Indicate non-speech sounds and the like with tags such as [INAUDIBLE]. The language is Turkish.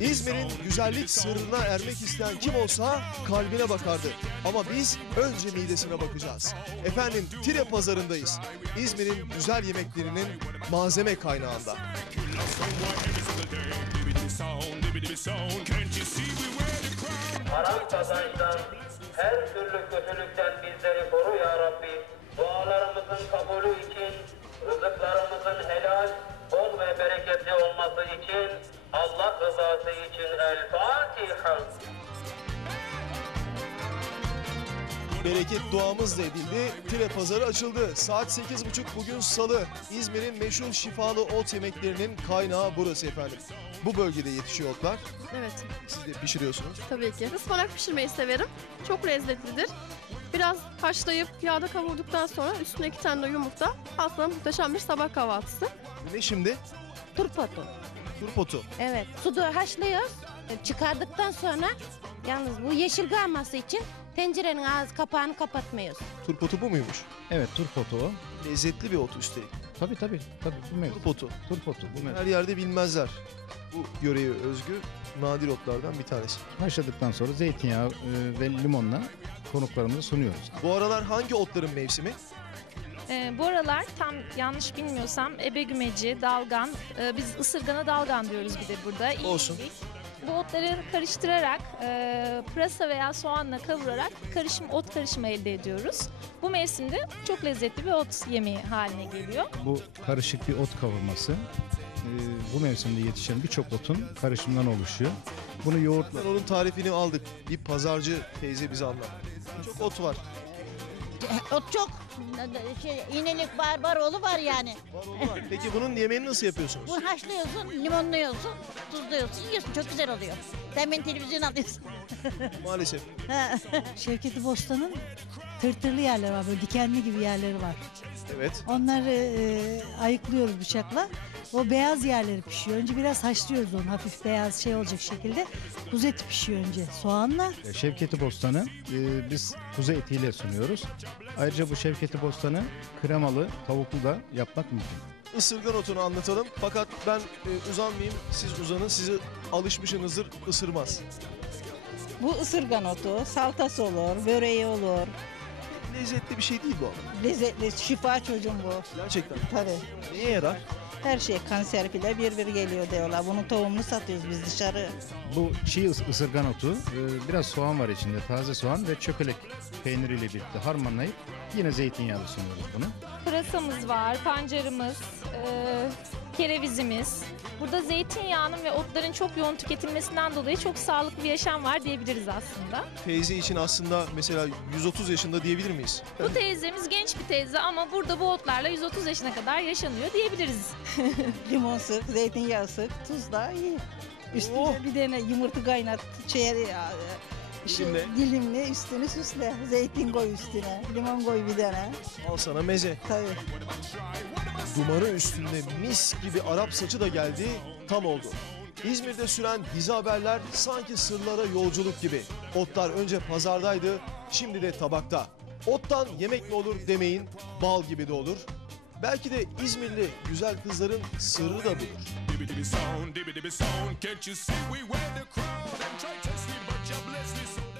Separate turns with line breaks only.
İzmir'in güzellik sırrına ermek isteyen kim olsa kalbine bakardı. Ama biz önce midesine bakacağız. Efendim Tire pazarındayız. İzmir'in güzel yemeklerinin malzeme kaynağında.
Haram kazançtan, her türlü kötülükten bizleri koru ya Rabbi. davası için El Fatiha.
Bereket duamız da edildi. Tire pazarı açıldı. Saat 8.30 bugün salı. İzmir'in meşhur şifalı ot yemeklerinin kaynağı burası efendim. Bu bölgede yetişiyor otlar. Evet. Siz de pişiriyorsunuz.
Tabii ki. Ispanak pişirmeyi severim. Çok lezzetlidir. Biraz haşlayıp yağda kavurduktan sonra üstüne iki tane de yumurta. Aslında muhteşem bir sabah kahvaltısı.
Ne şimdi? Turp patlı. Kuru potu.
Evet. Sudu haşlıyoruz. Çıkardıktan sonra yalnız bu yeşil kalması için tencerenin ağzı kapağını kapatmıyoruz.
Turpotu bu muymuş?
Evet turpotu.
Lezzetli bir ot üstelik. İşte. Tabi, tabi, tabi bu mevzu. Turpotu. Turpotu bu mevzu. Her yerde bilmezler. Bu yöreye özgü nadir otlardan bir tanesi.
Haşladıktan sonra zeytinyağı ve limonla konuklarımıza sunuyoruz.
Bu aralar hangi otların mevsimi?
Ee, bu aralar tam yanlış bilmiyorsam ebe gümeci, dalgan, e, biz ısırgana dalgan diyoruz bir de burada.
İyi Olsun. Bildik.
Bu otları karıştırarak, e, pırasa veya soğanla kavurarak karışım ot karışımı elde ediyoruz. Bu mevsimde çok lezzetli bir ot yemeği haline geliyor.
Bu karışık bir ot kavurması e, bu mevsimde yetişen birçok otun karışımından oluşuyor. Bunu yoğurtla... Zaten
onun tarifini aldık. Bir pazarcı teyze bize anlattı. Çok ot var.
O çok şey, iğnelik barbaroğlu var yani.
Var, var. Peki bunun yemeğini nasıl yapıyorsunuz?
Bunu haşlıyorsun, limonluyorsun, tuzluyorsun, yiyorsun. Çok güzel oluyor. Sen beni televizyon alıyorsun.
Maalesef.
[LAUGHS] Şevketi Bostan'ın tırtırlı yerleri var, böyle dikenli gibi yerleri var. Evet. Onları e, ayıklıyoruz bıçakla. O beyaz yerleri pişiyor. Önce biraz haşlıyoruz onu hafif beyaz şey olacak şekilde. Kuzu eti pişiyor önce soğanla.
Şevketi Bostan'ı e, biz kuzu etiyle sunuyoruz. Ayrıca bu Şevketi Bostan'ı kremalı, tavuklu da yapmak mümkün.
Isırgan otunu anlatalım. Fakat ben e, uzanmayayım, siz uzanın. Sizi alışmışsınızdır, ısırmaz.
Bu ısırgan otu, saltası olur, böreği olur,
lezzetli bir şey değil bu.
Lezzetli, şifa çocuğum bu. Gerçekten. Tabii. Niye yarar? Her şey kanser bile bir bir geliyor diyorlar. Bunu tohumlu satıyoruz biz dışarı.
Bu çiğ ısırgan otu, biraz soğan var içinde, taze soğan ve çökelek peyniriyle birlikte harmanlayıp yine zeytinyağlı sunuyoruz bunu.
Pırasamız var, pancarımız, ee kerevizimiz. Burada zeytinyağının ve otların çok yoğun tüketilmesinden dolayı çok sağlıklı bir yaşam var diyebiliriz aslında.
Teyze için aslında mesela 130 yaşında diyebilir miyiz?
Bu teyzemiz genç bir teyze ama burada bu otlarla 130 yaşına kadar yaşanıyor diyebiliriz. [LAUGHS]
[LAUGHS] Limon sık, zeytinyağı sık, tuz da iyi. [LAUGHS] Üstüne oh. bir tane yumurta kaynat, şey, Şimdi. şey, dilimle üstünü süsle. Zeytin koy üstüne. Limon koy bir tane.
Al sana meze. Tabii. Dumanı üstünde mis gibi Arap saçı da geldi. Tam oldu. İzmir'de süren dizi haberler sanki sırlara yolculuk gibi. Otlar önce pazardaydı, şimdi de tabakta. Ottan yemek mi olur demeyin, bal gibi de olur. Belki de İzmirli güzel kızların sırrı da budur.